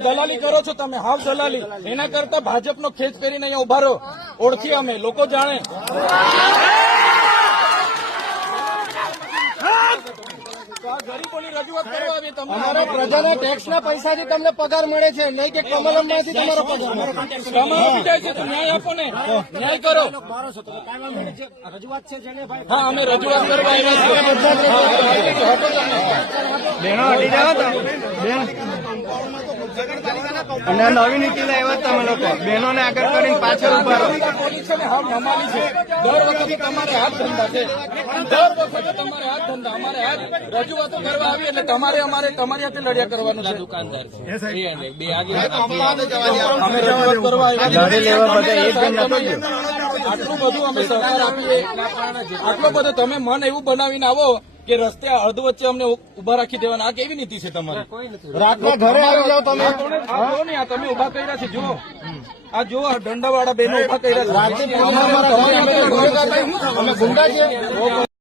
દલાલી કરો છો તમે? હાવ દલાલી. એના કરતા ભાજપનો ખેચ કરીને અહીંયા ઊભા રહો. ઓળખી અમે. લોકો જાણે. આ ગરીબોની રજૂઆત કરવા આવી. તમને ટેક્સના પૈસાથી તમને પગાર મળે છે. નહીં કે કમલમમાંથી તમારો પગાર ન્યાય આપો ને. ન્યાય કરો. રજૂઆત છે હા અમે રજૂઆત કરવા આવ્યા અને નવી નીતિ લાવ્યા તમે લોકો. બહેનોને આગળ કરીને પાછળ ઊભા રહો. છીએ પોલીસ છે. ને હાવ નમાલી છે દર વખતે તમારે હાથ ધંધા છે. દર વખતે તમારે હાથ ધંધા અમારે હાથ રજૂઆતો કરવા આવી એટલે તમારે અમારે તમારી હાથે લડ્યા કરવાનું છે દુકાનદાર અમે રજૂઆત કરવા આવ્યા આટલું બધું અમે સહકાર આપીએ. આટલો બધો તમે મન એવું બનાવીને આવો કે રસ્તે અર્ધ વચ્ચે અમને ઊભા રાખી દેવાના. આ કેવી નીતિ છે તમારી? રાતના ઘરે આવી જાવ તમે. આ ને આ તમે ઊભા કર્યા છે? જુઓ. આ જુઓ આ દંડાવાળા બેનો ઊભા કર્યા છે. અમે ગુંડા છીએ